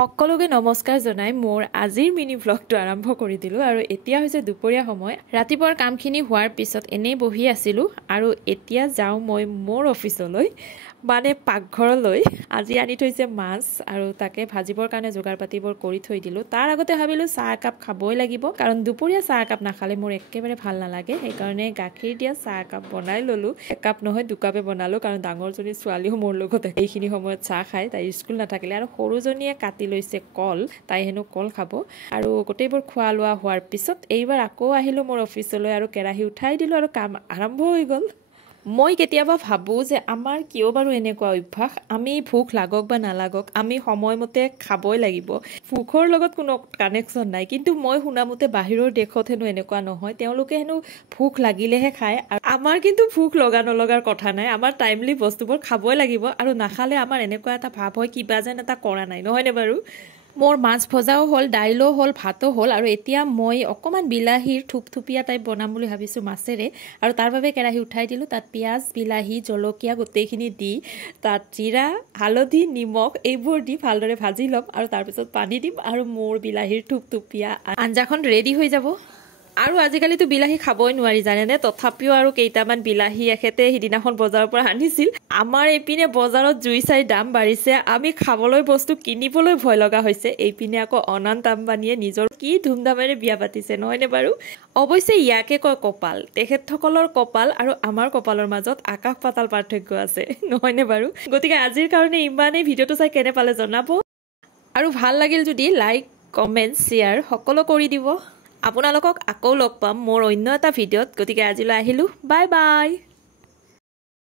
সকলোকে নমস্কাৰ জনাই মোৰ আজিৰ মিনি ব্লগটো আৰম্ভ কৰি দিলো আৰু এতিয়া হৈছে দুপৰীয়া সময় ৰাতিপুৱাৰ কামখিনি হোৱাৰ পিছত এনেই বহি আছিলো আৰু এতিয়া যাও মই মোৰ অফিচলৈ মানে পাকঘৰলৈ আজি আনি থৈছে মাছ আৰু তাকে ভাজিবৰ কাৰণে যোগাৰ পাতিবোৰ কৰি থৈ দিলো তাৰ আগতে ভাবিলো চাহ একাপ খাবই লাগিব কাৰণ দুপৰীয়া চাহ একাপ নাখালে মোৰ একেবাৰে ভাল নালাগে সেই কাৰণে গাখীৰ দিয়া চাহ একাপ বনাই ললো একাপ নহয় দুকাপে বনালো কাৰণ ডাঙৰজনী ছোৱালীও মোৰ লগত এইখিনি সময়ত চাহ খায় তাই স্কুল নাথাকিলে আৰু সৰুজনীয়ে কাটি লৈছে কল তাই হেনো কল খাব আৰু গোটেইবোৰ খোৱা লোৱা হোৱাৰ পিছত এইবাৰ আকৌ আহিলো মোৰ অফিচলৈ আৰু কেৰাহী উঠাই দিলো আৰু কাম আৰম্ভ হৈ গ'ল মই কেতিয়াবা ভাবো যে আমাৰ কিয় বাৰু এনেকুৱা অভ্যাস আমি ভোক লাগক বা নালাগক আমি সময়মতে খাবই লাগিব ভোকৰ লগত কোনো কানেকশ্যন নাই কিন্তু মই শুনামতে বাহিৰৰ দেশত হেনো এনেকুৱা নহয় তেওঁলোকে হেনো ভোক লাগিলেহে খায় আৰু আমাৰ কিন্তু ভোক লগা নলগাৰ কথা নাই আমাৰ টাইমলি বস্তুবোৰ খাবই লাগিব আৰু নাখালে আমাৰ এনেকুৱা এটা ভাৱ হয় কিবা যেন এটা কৰা নাই নহয়নে বাৰু মোৰ মাছ ভজাও হল দাইলো হল ভাতো হল আৰু এতিয়া মই অকমান বিলাহীৰ থুপথুপিয়া টাইপ বনাম বুলি ভাবিছো মাছেৰে আৰু তাৰ বাবে কেৰাহী উঠাই দিলো তাত পিয়াজ বিলাহী জলকীয়া গোটেইখিনি দি তাত জিৰা হালধি নিমখ এইবোৰ দি ভালদৰে ভাজি লম আৰু তাৰ পিছত পানী দিম আৰু মোৰ বিলাহীৰ থুপথুপিয়া আঞ্জাখন ৰেডি হৈ যাব আৰু আজিকালিতো বিলাহী খাবই নোৱাৰি জানেনে তথাপিও আৰু কেইটামান বিলাহী এখেতে সিদিনাখন বজাৰৰ পৰা আনিছিল আমাৰ এইপিনে বজাৰত জুই চাই দাম বাঢ়িছে আমি খাবলৈ বস্তু কিনিবলৈ ভয় লগা হৈছে এইপিনে আকৌ অনন্ত আম্বানীয়ে নিজৰ কি ধুমধামেৰে বিয়া পাতিছে নহয়নে বাৰু অৱশ্যে ইয়াকে কয় কপাল তেখেতসকলৰ কপাল আৰু আমাৰ কপালৰ মাজত আকাশ পাতাল পাৰ্থক্য আছে নহয়নে বাৰু গতিকে আজিৰ কাৰণে ইমানেই ভিডিঅ'টো চাই কেনে পালে জনাব আৰু ভাল লাগিল যদি লাইক কমেন্ট শ্বেয়াৰ সকলো কৰি দিব আপোনালোকক আকৌ লগ পাম মোৰ অন্য এটা ভিডিঅ'ত গতিকে আজিলৈ আহিলো বাই বাই